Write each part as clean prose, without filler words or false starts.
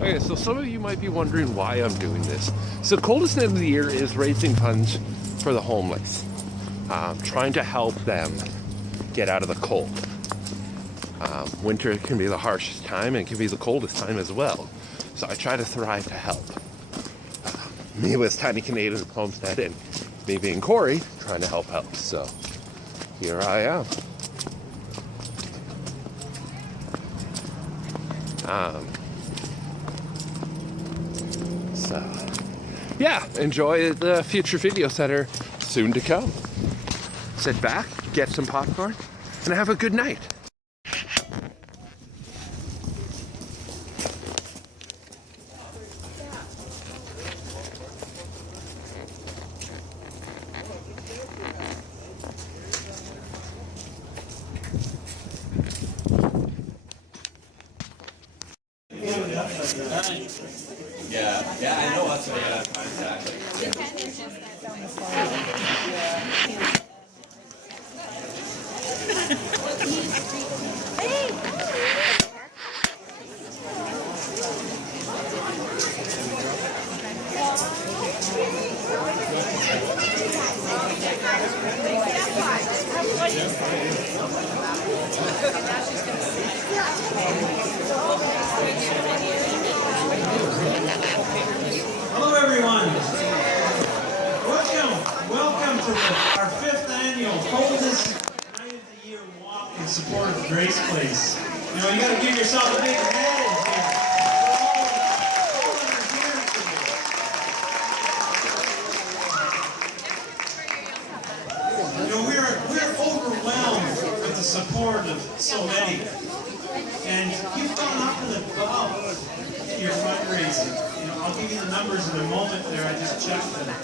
Okay, so some of you might be wondering why I'm doing this. So Coldest end of the year is raising funds for the homeless, trying to help them get out of the cold. Winter can be the harshest time and it can be the coldest time as well. So I try to thrive to help. Me with Tiny Canadian Homestead and me being Corey trying to help out. So here I am. So yeah, enjoy the future video center soon to come. Sit back, get some popcorn, and have a good night. Yeah, I know that's exactly. Hello everyone. Welcome to our 5th annual Coldest Night of the Year Walk in support of Grace Place. You know, you got to give yourself a big hand here. All that are here today. You know, we're overwhelmed with the support of so many. And you've gone up and above your fundraising. You know, I'll give you the numbers in a moment there. I just checked them.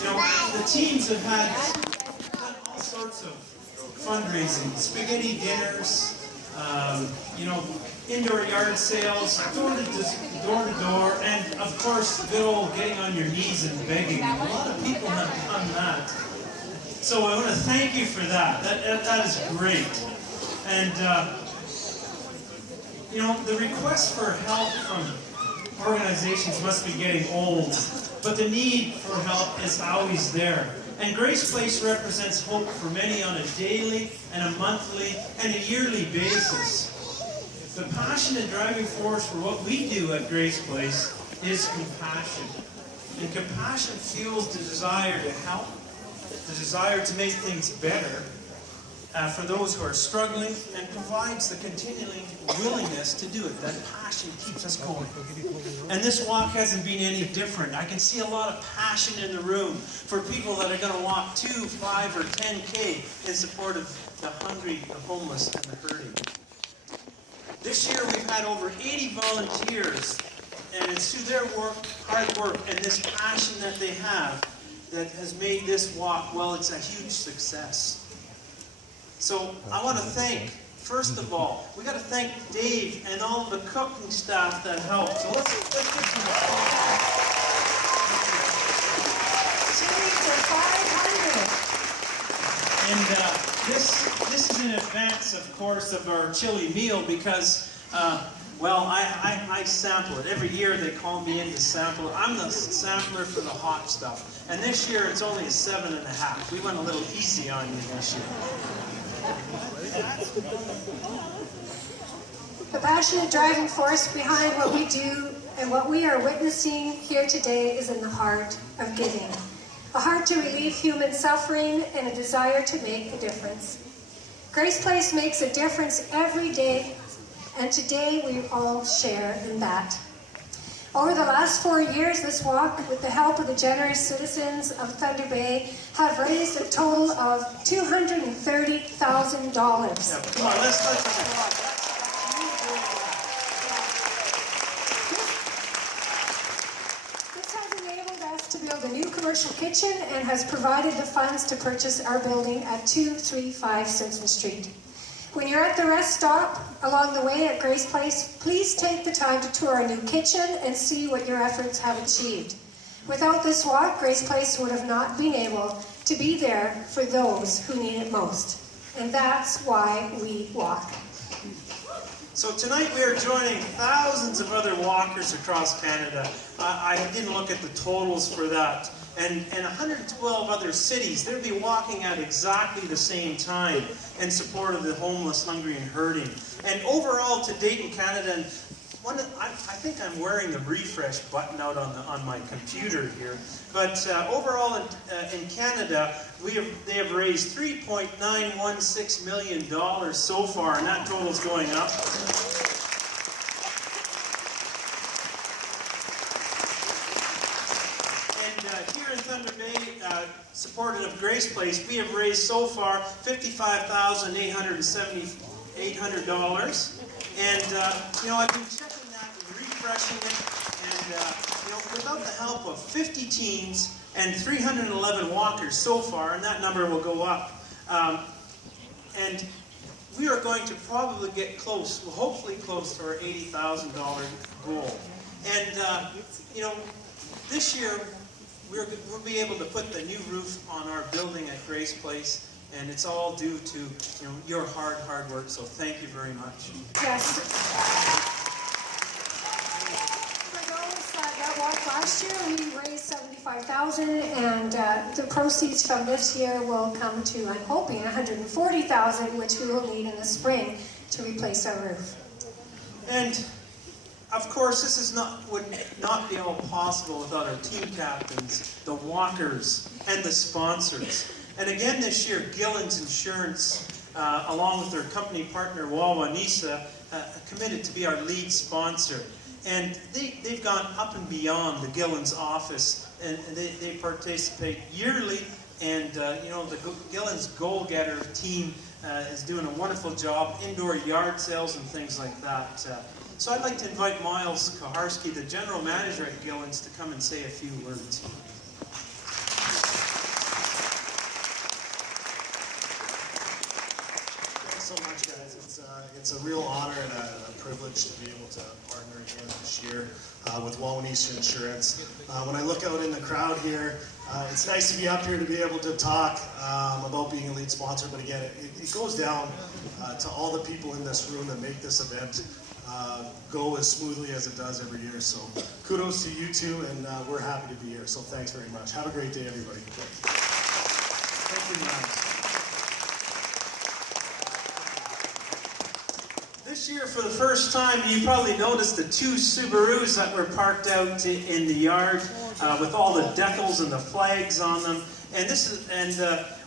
You know, the teams have had all sorts of fundraising, spaghetti dinners, you know, indoor yard sales, door to door, and of course, good old getting on your knees and begging. A lot of people have done that. So I want to thank you for that. That is great. And you know, the request for help from organizations must be getting old, but the need for help is always there. And Grace Place represents hope for many on a daily and a monthly and a yearly basis. The passion and driving force for what we do at Grace Place is compassion. And compassion fuels the desire to help, the desire to make things better, for those who are struggling, and provides the continuing willingness to do it. That passion keeps us going. And this walk hasn't been any different. I can see a lot of passion in the room for people that are going to walk 2, 5, or 10K in support of the hungry, the homeless, and the hurting. This year we've had over 80 volunteers, and it's through their work, hard work, and this passion that they have that has made this walk, well, it's a huge success. So I want to thank, first of all, we got to thank Dave and all the cooking staff that helped. So let's give some applause. And this is in advance, of course, of our chili meal because, well, I sample it. Every year they call me in to sample it. I'm the sampler for the hot stuff. And this year it's only a 7.5. We went a little easy on you this year. The passionate driving force behind what we do and what we are witnessing here today is in the heart of giving. A heart to relieve human suffering and a desire to make a difference. Grace Place makes a difference every day, and today we all share in that. Over the last 4 years, this walk, with the help of the generous citizens of Thunder Bay, have raised a total of $230,000. Yeah, come on, let's applaud. This has enabled us to build a new commercial kitchen and has provided the funds to purchase our building at 235 Simpson Street. When you're at the rest stop along the way at Grace Place, please take the time to tour our new kitchen and see what your efforts have achieved. Without this walk, Grace Place would have not been able to be there for those who need it most. And that's why we walk. So tonight we are joining thousands of other walkers across Canada. I didn't look at the totals for that. And 112 other cities, they'll be walking at exactly the same time in support of the homeless, hungry, and hurting. And overall, to date in Canada, and I think I'm wearing the refresh button out on my computer here. But overall in Canada, they have raised $3.916 million so far, and that total's going up. And here in Thunder Bay, supported of Grace Place, we have raised so far $55,800. And, I've been checking that and refreshing it, and, without the help of 50 teens and 311 walkers so far, and that number will go up, and we are going to probably get close, well, hopefully close to our $80,000 goal. And, this year, we'll be able to put the new roof on our building at Grace Place, and it's all due to your hard work. So thank you very much. Yes. For those that walked last year, we raised $75,000, and the proceeds from this year will come to, I'm hoping, $140,000, which we will need in the spring to replace our roof. And of course, this would not be all possible without our team captains, the walkers, and the sponsors. And again this year, Gillen's Insurance, along with their company partner Wawanisa, committed to be our lead sponsor. And they've gone up and beyond the Gillen's office, and they participate yearly. And the Gillen's Goal Getter team is doing a wonderful job, indoor yard sales and things like that. So I'd like to invite Miles Kaharski, the general manager at Gillen's, to come and say a few words. Thanks so much, guys. It's a real honor and a privilege to be able to partner again this year with Wawanisa Insurance. When I look out in the crowd here, it's nice to be up here to be able to talk about being a lead sponsor, but again, it goes down to all the people in this room that make this event go as smoothly as it does every year. So kudos to you two, and we're happy to be here. So thanks very much. Have a great day, everybody. Thank you, Miles. This year, for the first time, you probably noticed the two Subarus that were parked out in the yard with all the decals and the flags on them. And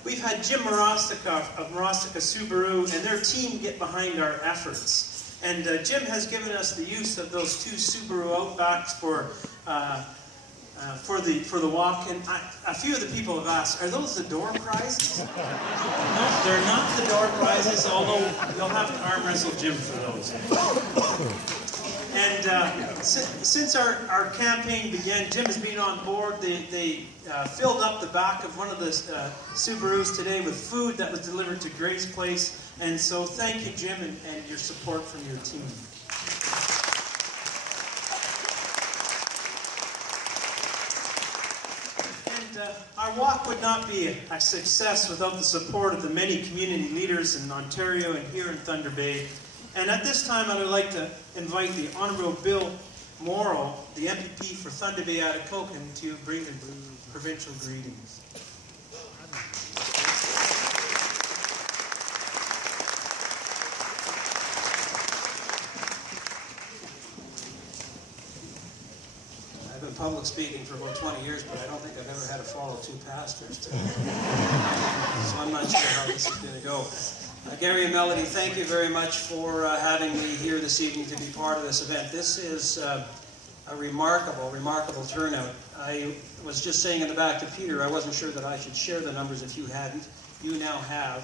we've had Jim Morostica of Morostica Subaru and their team get behind our efforts. And Jim has given us the use of those two Subaru Outbacks for the walk. And a few of the people have asked, are those the door prizes? No, they're not the door prizes, although you'll have to arm wrestle Jim for those. And since our campaign began, Jim has been on board. They filled up the back of one of the Subarus today with food that was delivered to Grace Place. And so thank you, Jim, and your support from your team. Our walk would not be a success without the support of the many community leaders in Ontario and here in Thunder Bay. And at this time, I would like to invite the Honourable Bill Morrow, the MPP for Thunder Bay Atikokan, to bring the provincial greetings. Public speaking for about 20 years, but I don't think I've ever had to follow two pastors. So I'm not sure how this is going to go. Gary and Melody, thank you very much for having me here this evening to be part of this event. This is a remarkable turnout. I was just saying in the back to Peter, I wasn't sure that I should share the numbers if you hadn't. You now have.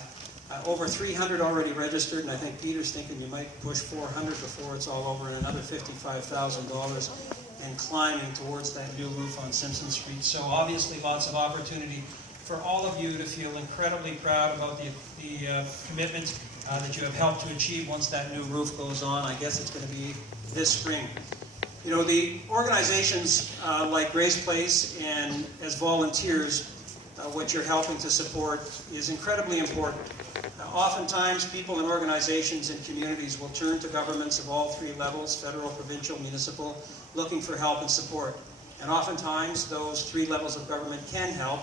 Over 300 already registered, and I think Peter's thinking you might push 400 before it's all over, and another $55,000 and climbing towards that new roof on Simpson Street. So obviously lots of opportunity for all of you to feel incredibly proud about the commitment that you have helped to achieve once that new roof goes on. I guess it's going to be this spring. You know, the organizations like Grace Place and as volunteers, what you're helping to support is incredibly important. Oftentimes, people and organizations and communities will turn to governments of all three levels, federal, provincial, municipal, looking for help and support. And oftentimes, those three levels of government can help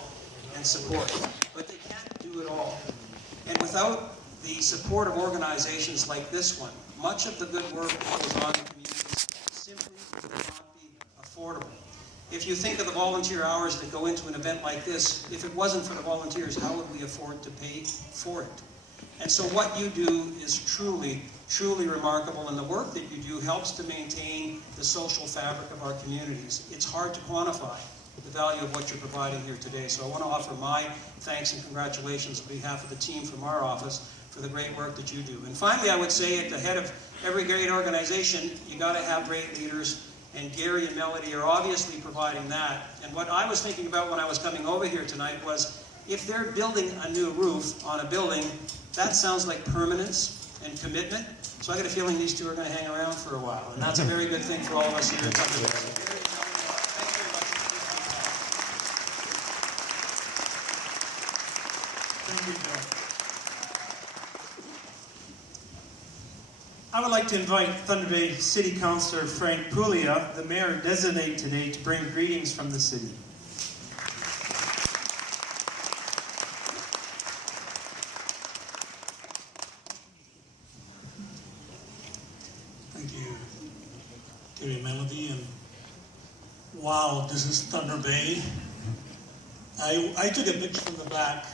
and support, but they can't do it all. And without the support of organizations like this one, much of the good work that goes on in communities simply would not be affordable. If you think of the volunteer hours that go into an event like this, if it wasn't for the volunteers, how would we afford to pay for it? And so what you do is truly, truly remarkable, and the work that you do helps to maintain the social fabric of our communities. It's hard to quantify the value of what you're providing here today. So I want to offer my thanks and congratulations on behalf of the team from our office for the great work that you do. And finally, I would say at the head of every great organization, you got to have great leaders, and Gary and Melody are obviously providing that. And what I was thinking about when I was coming over here tonight was, if they're building a new roof on a building, that sounds like permanence and commitment. So I got a feeling these two are going to hang around for a while, and that's a very good thing for all of us here at Thunder Bay. So Gary and Melody, thank you very much. Thank you, Bill. I would like to invite Thunder Bay City Councillor Frank Puglia, the mayor-designate today, to bring greetings from the city. Thank you, Gary, Melody, and wow, this is Thunder Bay. I took a picture from the back.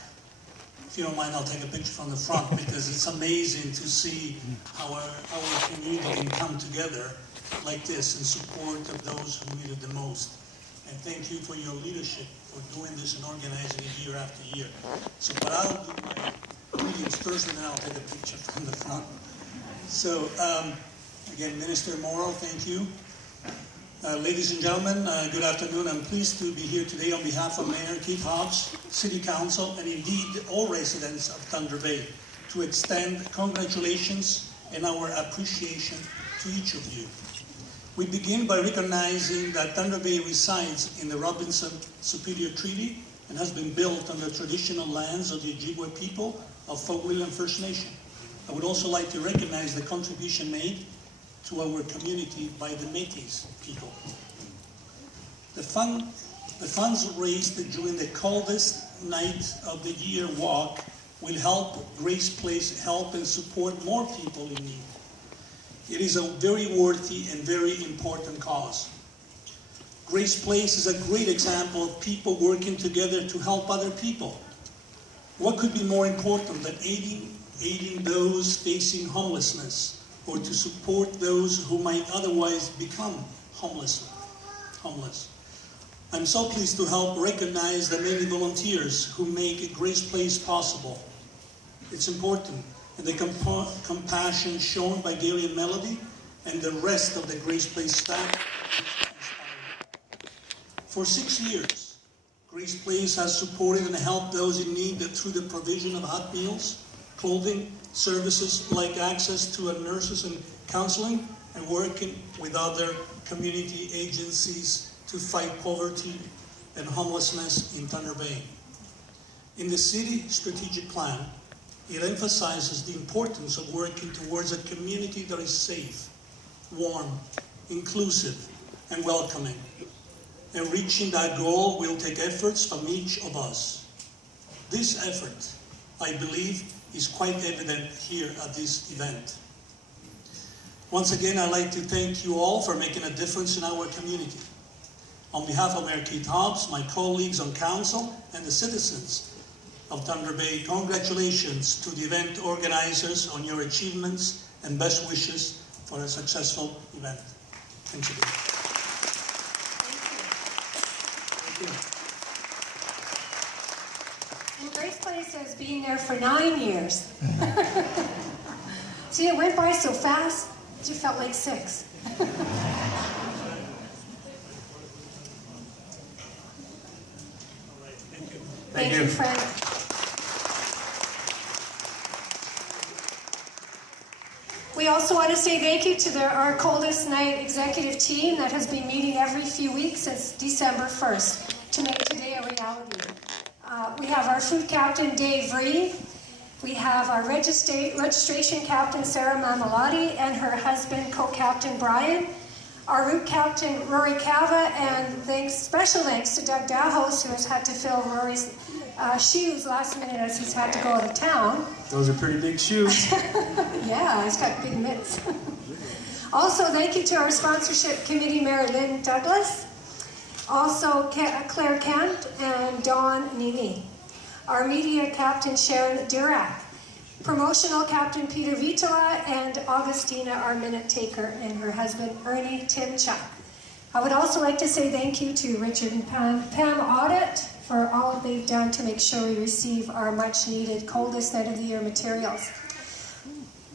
If you don't mind, I'll take a picture from the front, because it's amazing to see how our community can come together like this in support of those who need it the most. And thank you for your leadership for doing this and organizing it year after year. So, but I'll do my greetings first, and then I'll take a picture from the front. So, again, Minister Morrow, thank you. Ladies and gentlemen, good afternoon. I'm pleased to be here today on behalf of Mayor Keith Hobbs, City Council, and indeed all residents of Thunder Bay to extend congratulations and our appreciation to each of you. We begin by recognizing that Thunder Bay resides in the Robinson Superior Treaty and has been built on the traditional lands of the Ojibwe people of Fort William First Nation. I would also like to recognize the contribution made to our community by the Métis people. The funds raised during the coldest night of the year walk will help Grace Place help and support more people in need. It is a very worthy and very important cause. Grace Place is a great example of people working together to help other people. What could be more important than aiding those facing homelessness, or to support those who might otherwise become homeless. I'm so pleased to help recognize the many volunteers who make Grace Place possible. It's important, and the compassion shown by Gary and Melody and the rest of the Grace Place staff. For 6 years, Grace Place has supported and helped those in need through the provision of hot meals, clothing, services like access to nurses and counseling, and working with other community agencies to fight poverty and homelessness in Thunder Bay. In the city strategic plan, it emphasizes the importance of working towards a community that is safe, warm, inclusive, and welcoming. And reaching that goal will take efforts from each of us. This effort, I believe, is quite evident here at this event. Once again, I'd like to thank you all for making a difference in our community. On behalf of Mayor Keith Hobbs, my colleagues on council, and the citizens of Thunder Bay, congratulations to the event organizers on your achievements and best wishes for a successful event. Thank you. Thank you. Well, Grace Place has been there for 9 years. See, it went by so fast, it just felt like 6. Thank you, Frank. We also want to say thank you to our Coldest Night executive team that has been meeting every few weeks since December 1st to make today a reality. We have our food captain, Dave Reed, We have our registration captain, Sarah Mamalotti, and her husband, co-captain Brian. Our route captain, Rory Cava, and special thanks to Doug Dahos, who has had to fill Rory's shoes last minute as he's had to go out of town. Those are pretty big shoes. Yeah, he's got big mitts. Also, thank you to our sponsorship committee, Mary Lynn Douglas, also Claire Kent and Dawn Nimi. Our media captain, Sharon Dirac. Promotional captain, Peter Vitola, and Augustina, our minute taker, and her husband, Ernie Timchuk. I would also like to say thank you to Richard and Pam Audit for all they've done to make sure we receive our much needed Coldest end of the year materials.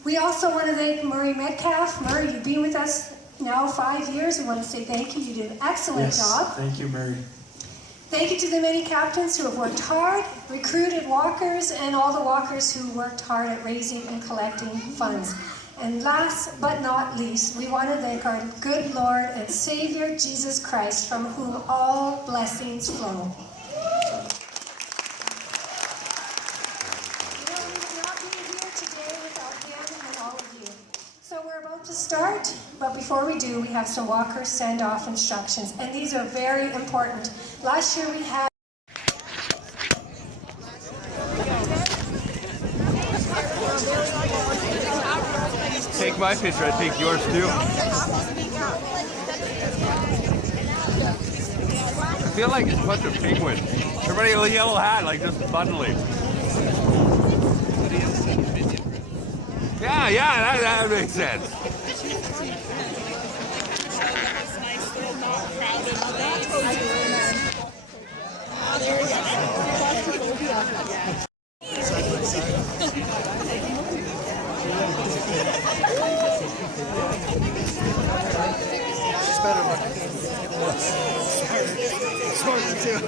We also want to thank Murray Metcalf. Murray, you've been with us now 5 years. We want to say thank you. You did an excellent job. Thank you, Mary. Thank you to the many captains who have worked hard, recruited walkers, and all the walkers who worked hard at raising and collecting funds. And last but not least, we want to thank our good Lord and Savior, Jesus Christ, from whom all blessings flow. We would not be here today without him and all of you. So we're about to start, but before we do, we have some walker send-off instructions, and these are very important. Last year we had Take my picture, I take yours too. I feel like it's a bunch of penguins. Everybody in a yellow hat, like just bundling. Yeah, that makes sense. Smarter too.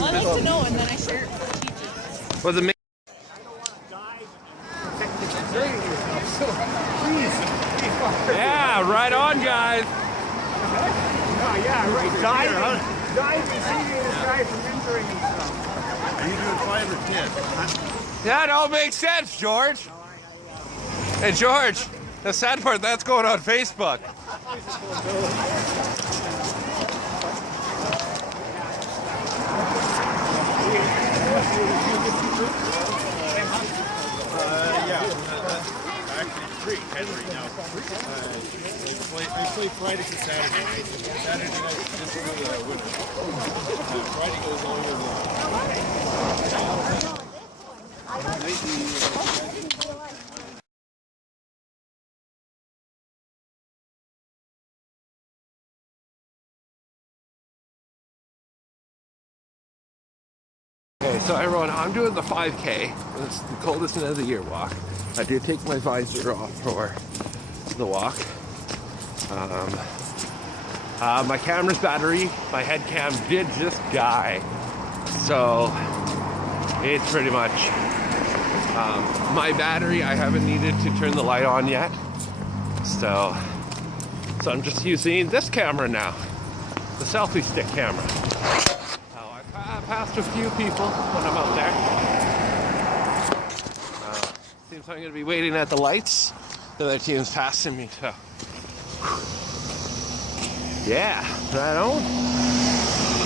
I'll need to know, and then I share it with teachers. Was it Yeah, right on, guys. Oh, yeah, right. Dive and saving this guy from injuring himself. Are you doing 5 or 10? Yeah, it all makes sense, George. Hey, George, the sad part, that's going on Facebook. Henry now. They play Friday to Saturday night. Saturday night is just for the winner. Friday goes all over Okay, so everyone, I'm doing the 5K. It's the coldest end of the year walk. I did take my visor off for the walk. My camera's battery, my head cam did just die. So it's pretty much my battery. I haven't needed to turn the light on yet. So I'm just using this camera now, the selfie stick camera. I passed a few people when I'm out there. Seems I'm going to be waiting at the lights. The other team's passing me, so. Yeah, right on.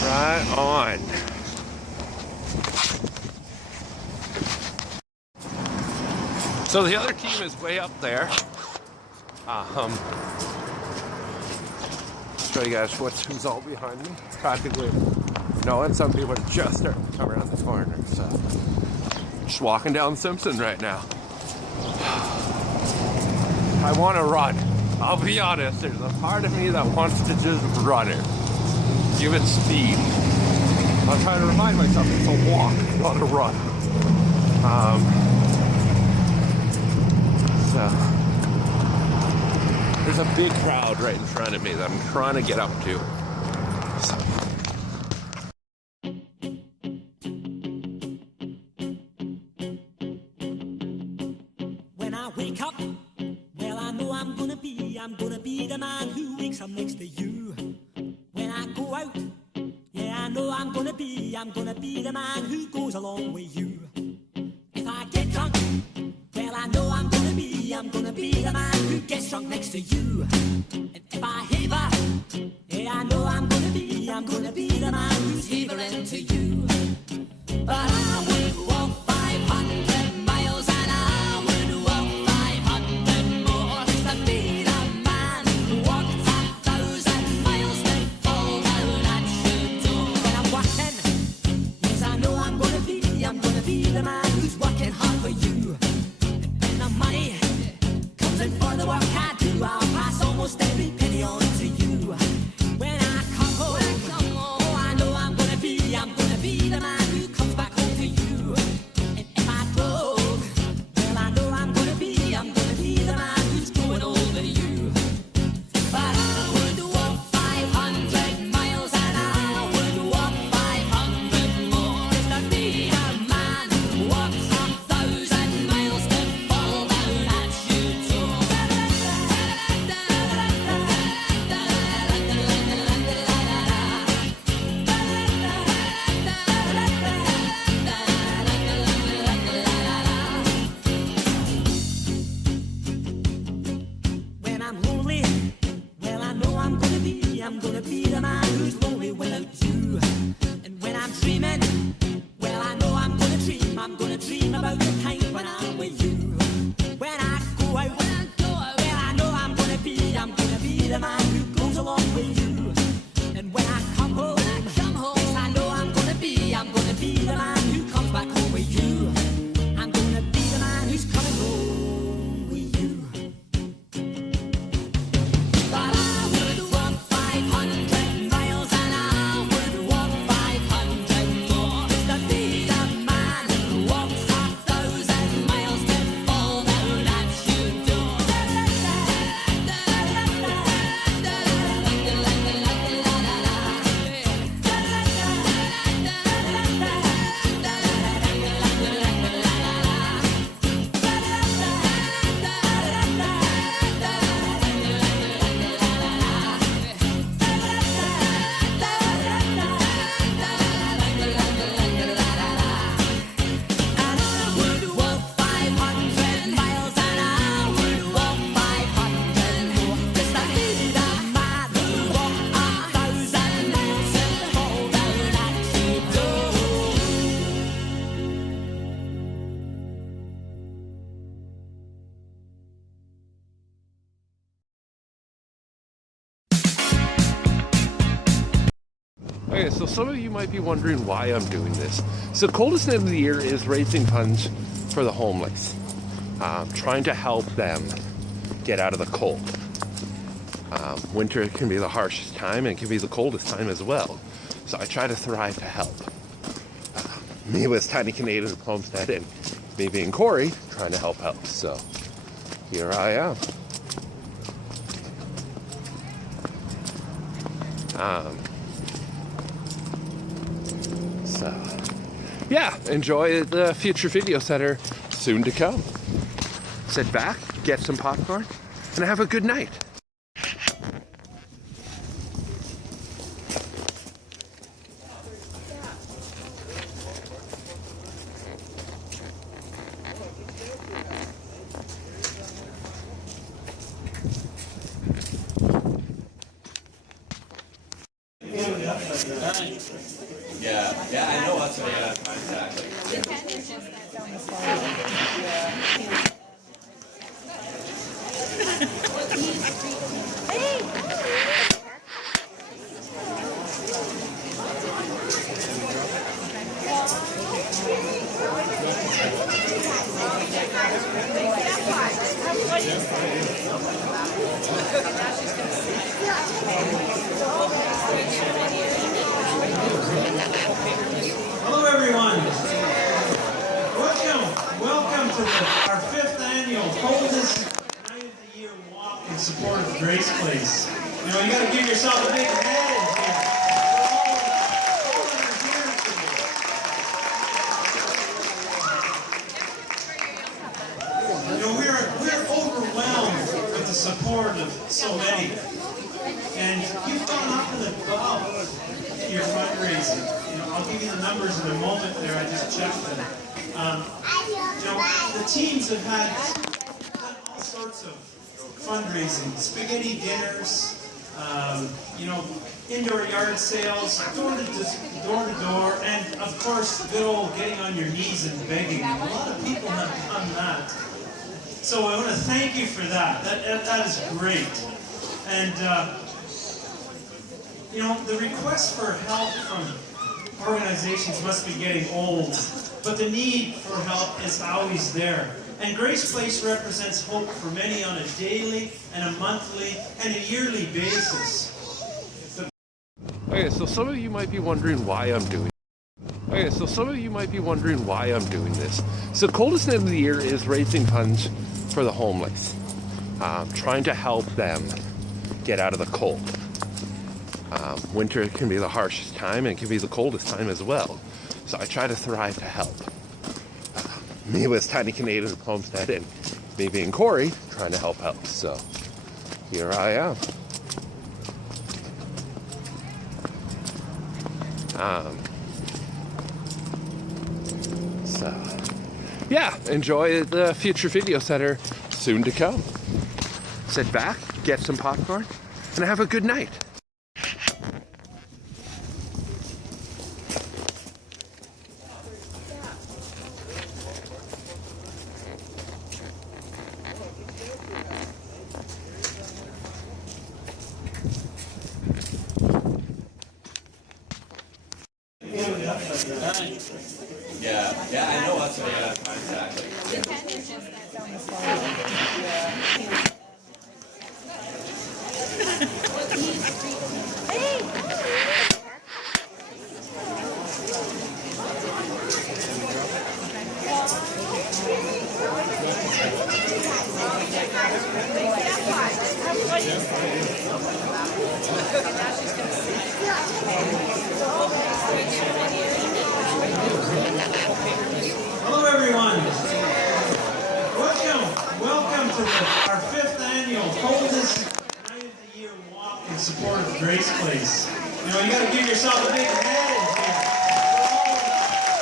Right on. So the other team is way up there. Show you guys who's all behind me. Practically no, and some people are just starting to come around the corner. So just walking down Simpson right now. I want to run. I'll be honest, there's a part of me that wants to just run it. Give it speed. I'll try to remind myself it's a walk, not a run. So there's a big crowd right in front of me that I'm trying to get up to. wake up, well, I know I'm gonna be the man who wakes up next to you. When I go out, yeah, I know I'm gonna be the man who goes along with you. If I get drunk, well, I know I'm gonna be the man who gets drunk next to you. And if I haver, yeah, I know I'm gonna be the man who's havering to you. But I would walk 500 miles and I would walk 500 more just to be the man who walks 1,000 miles to fall down at your door. When I'm working, yes, I know I'm gonna be the man who's working hard for you. And when the money comes in for the work I do, I'll pass almost every penny on to you. When I come home, oh, I know I'm gonna be the man who comes back home to you. And if I drove, well, I know I'm gonna be the man who's growing older than you. But I would walk 500 miles and I would walk 500 more just to be a man who walks 1,000 miles to fall down at your door. When I'm lonely, well, I know I'm gonna be the man who's lonely without you. And when I'm dreaming, well, I know I'm gonna dream about the time when I'm with you. When I go out, well, I know I'm gonna be the man who goes along with you. And when I come home, yes, I know I'm gonna be the man who comes back home with you. I'm gonna be the man who's coming home with you. But I would walk 500 miles and I would walk 500 more just to be the man who walks 1,000 miles to fall down at your door. And I would walk 500 miles and I would walk 500 more just to be the man who walks 1,000 miles to fall down at your door. Okay, so some of you might be wondering why I'm doing this. So Coldest end of the year is raising funds for the homeless, trying to help them get out of the cold. Winter can be the harshest time and it can be the coldest time as well. So I try to thrive to help. Me with Tiny Canadian Homestead and me being Corey trying to help out. So here I am. So yeah, enjoy the future videos that are soon to come. Sit back, get some popcorn, and have a good night. Yeah, I know that's exactly. Hello, everyone. Welcome to our 5th annual Coldest Night of the Year Walk in support of Grace Place. You know, you got to give yourself a big hand here. All that are here today. You know, we're support of so many. And you've gone up and above your fundraising. You know, I'll give you the numbers in a moment there, I just checked them. You know, the teams have had done all sorts of fundraising, spaghetti dinners, you know, indoor yard sales, door to door, and of course, good old getting on your knees and begging. A lot of people have done that. So I want to thank you for that. That is great. And, you know, the request for help from organizations must be getting old, but the need for help is always there. And Grace Place represents hope for many on a daily and a monthly and a yearly basis. Okay, so some of you might be wondering why I'm doing this. So Coldest end of the year is raising funds for the homeless, trying to help them get out of the cold. Winter can be the harshest time and it can be the coldest time as well. So I try to thrive to help. Me with Tiny Canadian Homestead and me being Corey trying to help out. So here I am. So yeah, enjoy the future videos that are soon to come. Sit back, get some popcorn, and have a good night. Yeah, I know that's exactly. Hello everyone. Welcome to our 5th annual Coldest Night of the Year walk in support of Grace Place. You know, you got to give yourself a big hand here.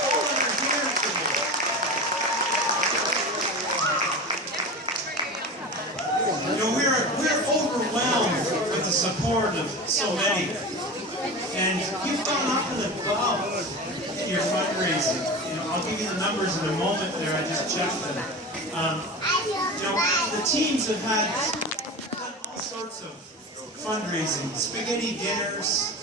All that are here today. You know, we're overwhelmed with the support of so many. And you've gone up and above your fundraising. You know, I'll give you the numbers in a moment there, I just checked them. You know, the teams have had done all sorts of fundraising, spaghetti dinners,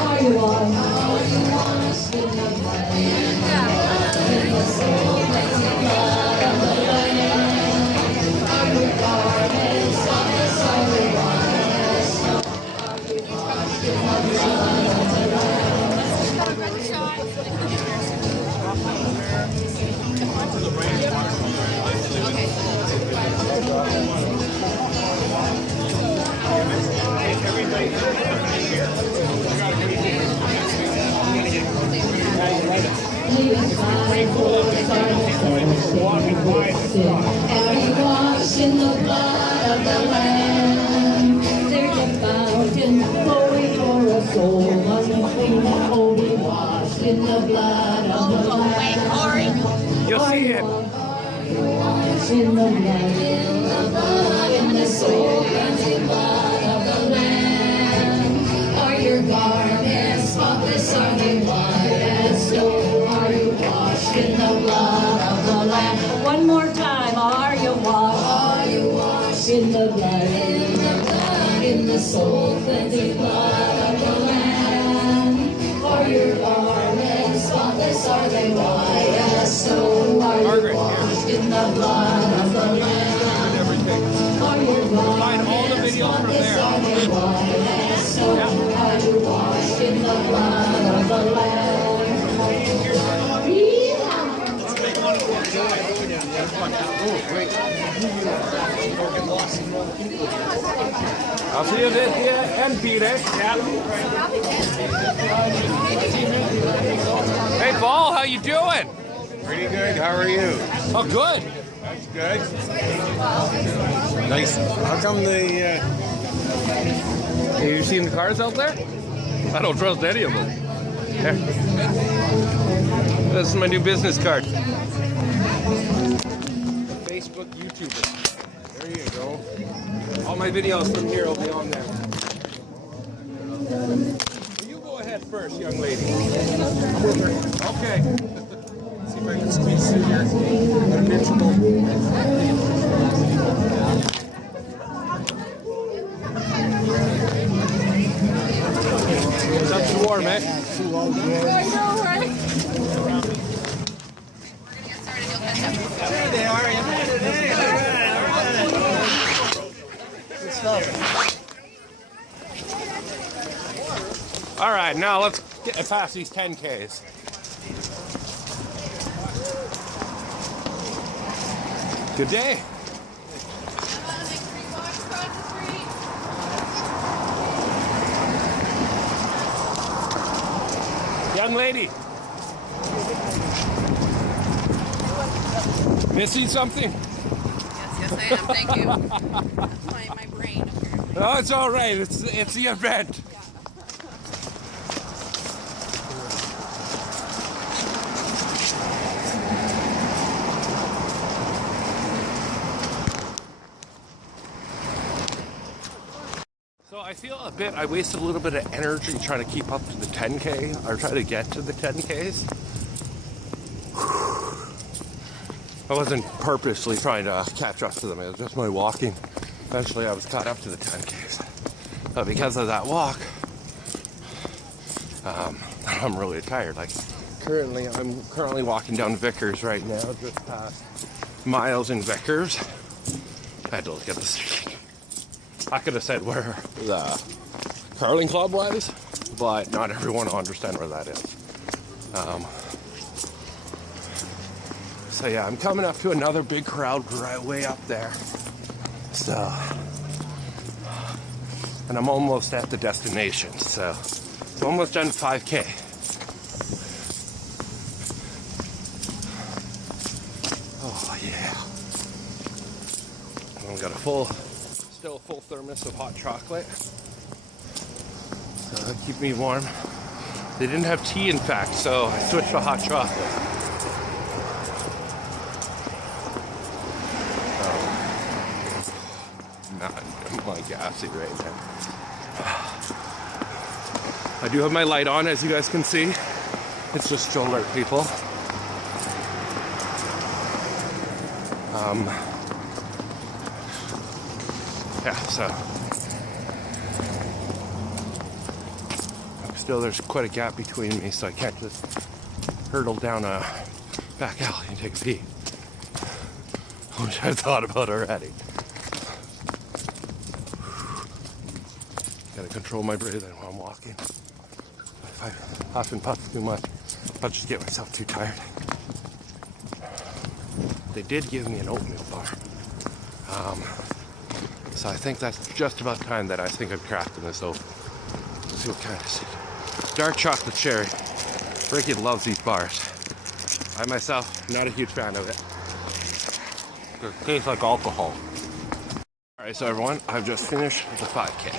Are you washed in the blood of the Lamb? There's a fountain flowing for a soul unclean. Oh, be washed in the blood of the Lamb. You'll see it. Washed in the blood, in the soul cleansing blood of the Lamb. Are your garments spotless? Are they white as snow? Are you washed in the blood of the Lamb? One more time, are you washed? Are you washed in the blood, in the soul cleansing blood of the Lamb? Are your garments spotless? Are they white as snow? Are you washed in blood of the Lamb. and everything. Are your Find all the garments videos from there. spotless? Are they white as snow? Are you washed in the blood of the Lamb? I'll see you this year and beat it. Hey, Paul, how you doing? Pretty good. How are you? Oh, good. That's good. Nice. How come Have you seen the cars out there? I don't trust any of them. Here. This is my new business card. Facebook YouTuber. There you go. All my videos from here will be on there. Well, you go ahead first, young lady. Okay. See if I can squeeze through here. Unmentionable. It's up to warm, eh? There they are. All right, now let's get past these 10Ks. Good day. Young lady. Missing something? Yes, I am. Thank you. my brain, apparently. No, it's all right. It's the event. So I feel I wasted a little bit of energy trying to keep up to the 10K, or try to get to the 10Ks. I wasn't purposely trying to catch up to them, it was just my walking. Eventually I was caught up to the 10Ks. But because of that walk, I'm really tired. I'm currently walking down Vickers right now, just past Miles and Vickers. I had to look at the street. I could have said where the curling club was, but not everyone will understand where that is. So yeah, I'm coming up to another big crowd right way up there. So, and I'm almost at the destination. So, it's almost done 5K. Oh yeah. I've got still a full thermos of hot chocolate. So that'll keep me warm. They didn't have tea, in fact, so I switched to hot chocolate. I'm like gassy right now. I do have my light on, as you guys can see. It's just to alert people. Yeah, so there's quite a gap between me, so I can't just hurtle down a back alley and take a pee, which I've thought about already. Gotta control my breathing while I'm walking. If I huff and puff too much, I'll just get myself too tired. They did give me an oatmeal bar. So I think that's just about time that I think I'm cracking this open. Let's see what kind of seed. Dark chocolate cherry. Ricky loves these bars. I myself, not a huge fan of it. It tastes like alcohol. Alright, so everyone, I've just finished the 5K.